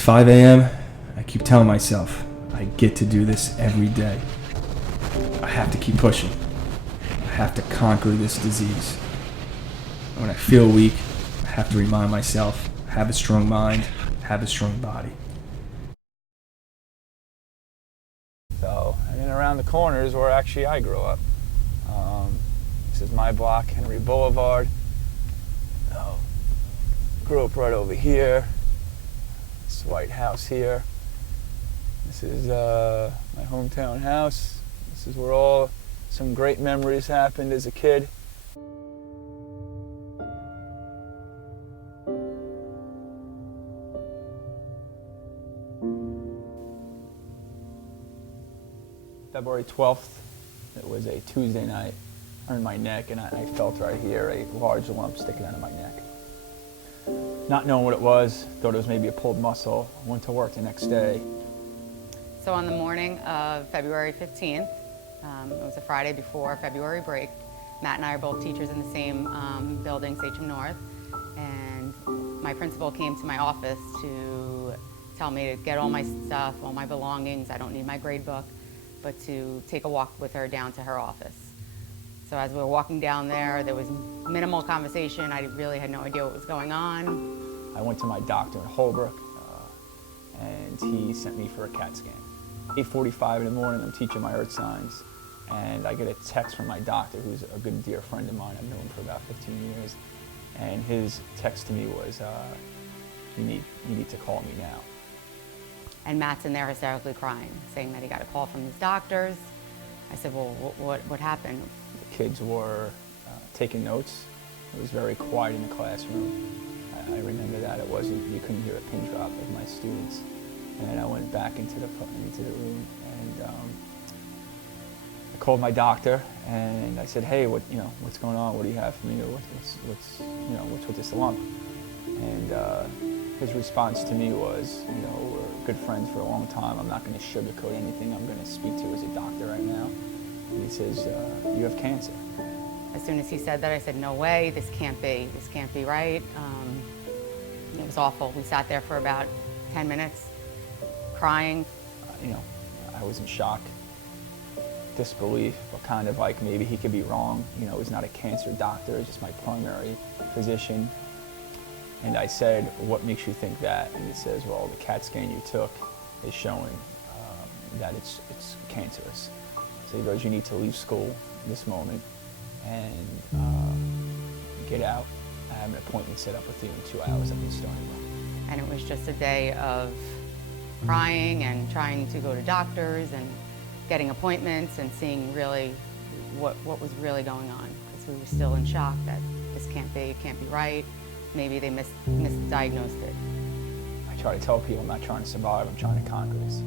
5 a.m. I keep telling myself I get to do this every day. I have to keep pushing. I have to conquer this disease. When I feel weak, I have to remind myself, have a strong mind, have a strong body. So, and then around the corner is where actually I grew up. This is my block, Henry Boulevard. Grew up right over here. This White House here. This is my hometown house. This is where some great memories happened as a kid. February 12th, it was a Tuesday night. I hurt my neck and I felt right here a large lump sticking out of my neck. Not knowing what it was, thought it was maybe a pulled muscle. Went to work the next day. So on the morning of February 15th, it was a Friday before February break, Matt and I are both teachers in the same building, Sachem North, and my principal came to my office to tell me to get all my stuff, all my belongings, I don't need my grade book, but to take a walk with her down to her office. So as we were walking down there was minimal conversation. I really had no idea what was going on. I went to my doctor in Holbrook, and he sent me for a CAT scan. 8:45 in the morning, I'm teaching my earth signs, and I get a text from my doctor, who's a good dear friend of mine. I've known him for about 15 years, and his text to me was, you need to call me now. And Matt's in there hysterically crying, saying that he got a call from his doctors. I said, well, what happened? The kids were taking notes. It was very quiet in the classroom. I remember that. You couldn't hear a pin drop of my students. And then I went back into the room, and I called my doctor, and I said, hey, what's going on? What do you have for me? What's with this lump? And his response to me was, we're good friends for a long time. I'm not going to sugarcoat anything. I'm going to speak to you as a doctor right now. And he says, you have cancer. As soon as he said that, I said, no way, this can't be right. It was awful. We sat there for about 10 minutes, crying. I was in shock, disbelief, but kind of like maybe he could be wrong. He's not a cancer doctor, he's just my primary physician. And I said, what makes you think that? And he says, well, the CAT scan you took is showing that it's cancerous. So he goes, you need to leave school this moment and get out. I have an appointment set up with you in 2 hours at the starting room. And it was just a day of crying and trying to go to doctors and getting appointments and seeing really what was really going on. Because we were still in shock that this can't be right. Maybe they misdiagnosed it. I try to tell people I'm not trying to survive, I'm trying to conquer this, so.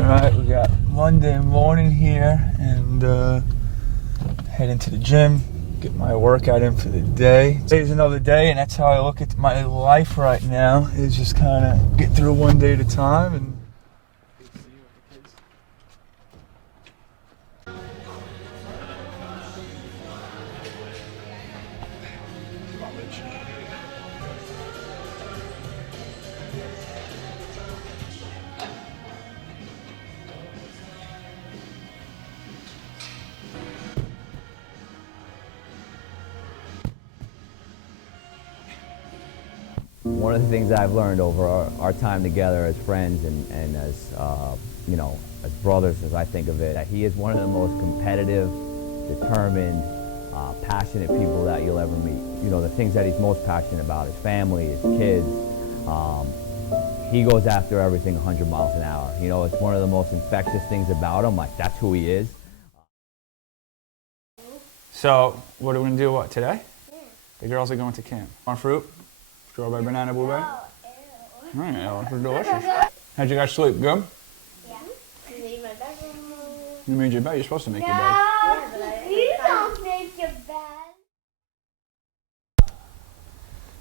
Alright, we got Monday morning here, and heading to the gym, get my workout in for the day. Today's another day, and that's how I look at my life right now, is just kind of get through one day at a time. And one of the things that I've learned over our time together as friends and as, as brothers, as I think of it, that he is one of the most competitive, determined, passionate people that you'll ever meet. You know, the things that he's most passionate about, his family, his kids. He goes after everything 100 miles an hour. You know, it's one of the most infectious things about him. Like, that's who he is. So, what are we gonna do? What today? Yeah. The girls are going to camp. Want fruit? Strawberry, banana, blueberry. It's delicious. How'd you guys sleep? Good. Yeah. You made my bedroom. You made your bed. You're supposed to make your bed. Yeah, but you don't make your bed.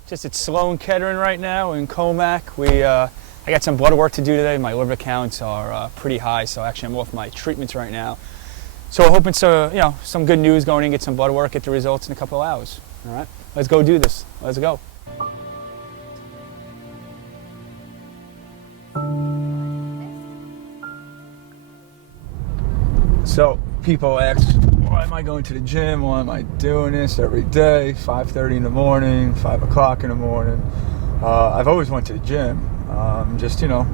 Just at Sloan Kettering right now in Comac. I got some blood work to do today. My liver counts are pretty high, so actually I'm off my treatments right now. So we're hoping to, you know, some good news going in, get some blood work, get the results in a couple of hours. All right, let's go do this. Let's go. So people ask, why am I going to the gym? Why am I doing this every day? 5:30 in the morning, 5 o'clock in the morning. I've always went to the gym. Just, you know,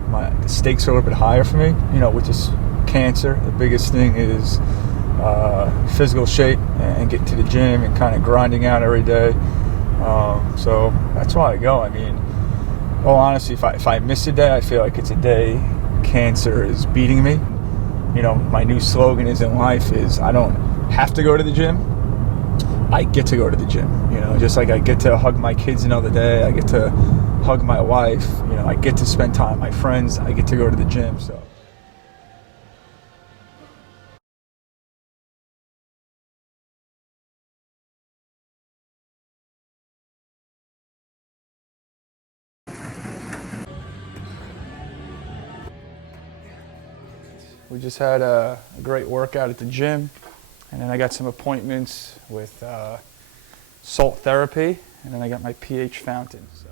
the stakes are a little bit higher for me, you know, which is cancer. The biggest thing is physical shape and getting to the gym and kind of grinding out every day. So that's why I go. I mean, well, honestly, if I miss a day, I feel like it's a day cancer is beating me. You know, my new slogan is in life is I don't have to go to the gym. I get to go to the gym. You know, just like I get to hug my kids another day. I get to hug my wife. You know, I get to spend time with my friends. I get to go to the gym. So. We just had a great workout at the gym, and then I got some appointments with salt therapy, and then I got my pH fountain. So.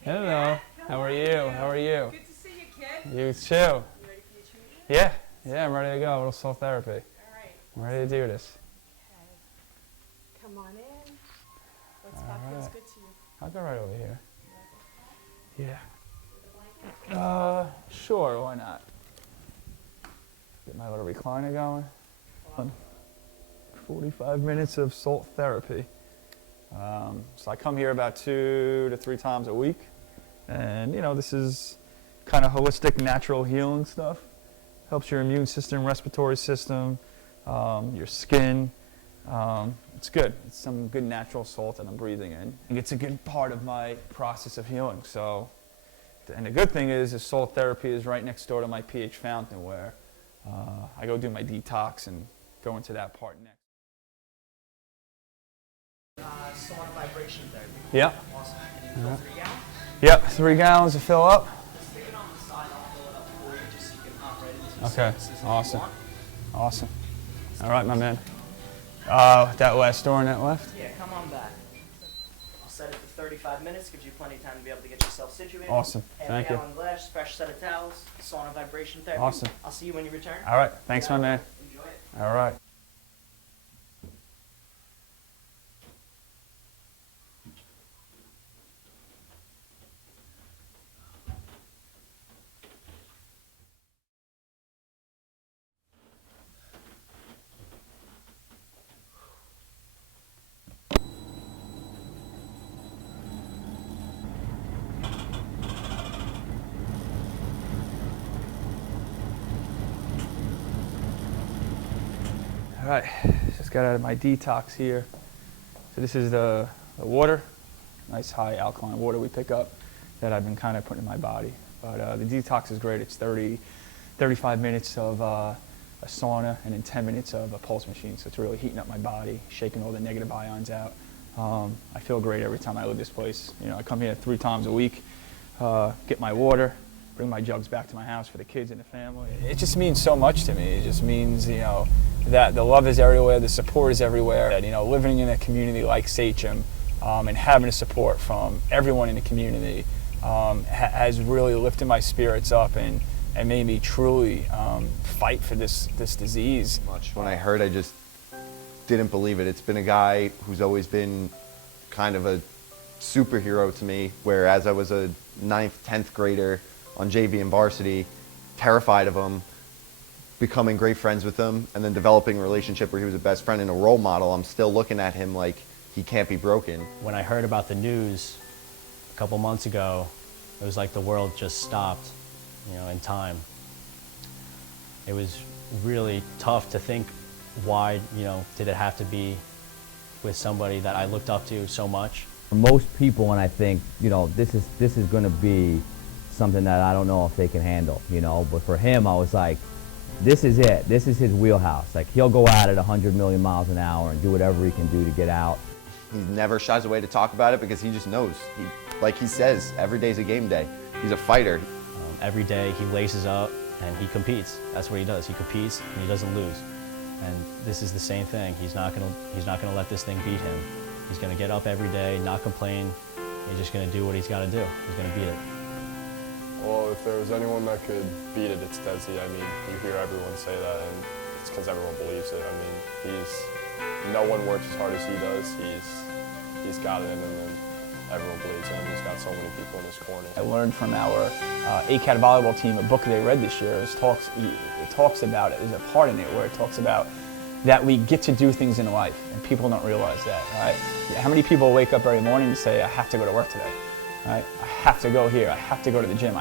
Hello, how are you? How are you? Good to see you, kid. You too. You ready for your treatment? Yeah, I'm ready to go. A little salt therapy. All right. I'm ready to do this. Okay. Come on in. What spot All feels right. good to you? I'll go right over here. Yeah. Sure, why not? Get my little recliner going. 45 minutes of salt therapy. So I come here about 2 to 3 times a week. And, you know, this is kind of holistic, natural healing stuff. Helps your immune system, respiratory system, your skin. It's good. It's some good natural salt that I'm breathing in. And it's a good part of my process of healing. So, and the good thing is salt therapy is right next door to my pH fountain where I go do my detox and go into that part next. Sauna vibration therapy. Yeah. Awesome. And you fill 3 gallons? Yep, 3 gallons to fill up. Just leave it on the side. I'll fill it up for you just so you can hop right into the Okay, services if you awesome. want. Awesome. All right, my man. That last door on that left? Yeah, come on back. I'll set it for 35 minutes. Gives you plenty of time to be able to get yourself situated. Awesome. Half Thank you. gallon glass, fresh set of towels, sauna vibration therapy. Awesome. I'll see you when you return. All right, thanks, my man. Enjoy it. All right. All right, just got out of my detox here. So this is the water, nice high alkaline water we pick up that I've been kind of putting in my body. But the detox is great. It's 35 minutes of a sauna and then 10 minutes of a pulse machine. So it's really heating up my body, shaking all the negative ions out. I feel great every time I leave this place. You know, I come here 3 times a week, get my water, bring my jugs back to my house for the kids and the family. It just means so much to me. It just means, you know, that the love is everywhere, the support is everywhere. That, you know, living in a community like Sachem and having the support from everyone in the community has really lifted my spirits up and made me truly fight for this disease. When I heard, I just didn't believe it. It's been a guy who's always been kind of a superhero to me, whereas I was a 9th, 10th grader on JV and varsity, terrified of him, becoming great friends with him and then developing a relationship where he was a best friend and a role model, I'm still looking at him like he can't be broken. When I heard about the news a couple months ago, it was like the world just stopped, in time. It was really tough to think why, did it have to be with somebody that I looked up to so much. For most people, when I think, this is going to be something that I don't know if they can handle, but for him, I was like, this is it. This is his wheelhouse. Like, he'll go at it 100 million miles an hour and do whatever he can do to get out. He never shies away to talk about it because he just knows. Like he says, every day's a game day. He's a fighter. Every day he laces up and he competes. That's what he does. He competes and he doesn't lose. And this is the same thing. He's not gonna let this thing beat him. He's gonna get up every day, not complain. He's just gonna do what he's gotta do. He's gonna beat it. Well, if there was anyone that could beat it, it's Dezy. I mean, you hear everyone say that, and it's because everyone believes it. I mean, no one works as hard as he does. He's got it in him, and everyone believes in him. He's got so many people in his corner. I learned from our ACAD volleyball team, a book they read this year. It talks about it. There's a part in it where it talks about that we get to do things in life, and people don't realize that, right? How many people wake up every morning and say, I have to go to work today, right? I have to go here, I have to go to the gym,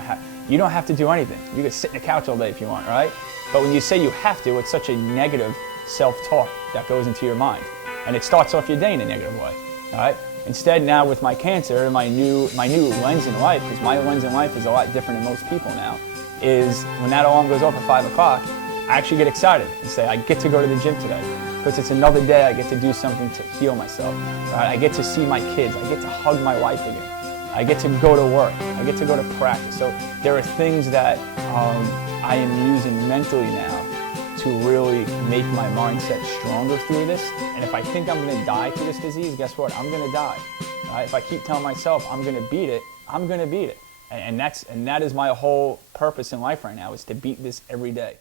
you don't have to do anything. You can sit on the couch all day if you want, right? But when you say you have to, it's such a negative self-talk that goes into your mind. And it starts off your day in a negative way, all right? Instead, now with my cancer, my new lens in life, because my lens in life is a lot different than most people now, is when that alarm goes off at 5 o'clock, I actually get excited and say, I get to go to the gym today. Because it's another day I get to do something to heal myself. Right? I get to see my kids. I get to hug my wife again. I get to go to work. I get to go to practice. So there are things that I am using mentally now to really make my mindset stronger through this. And if I think I'm going to die through this disease, guess what? I'm going to die. Right? If I keep telling myself I'm going to beat it, I'm going to beat it. And that is my whole purpose in life right now, is to beat this every day.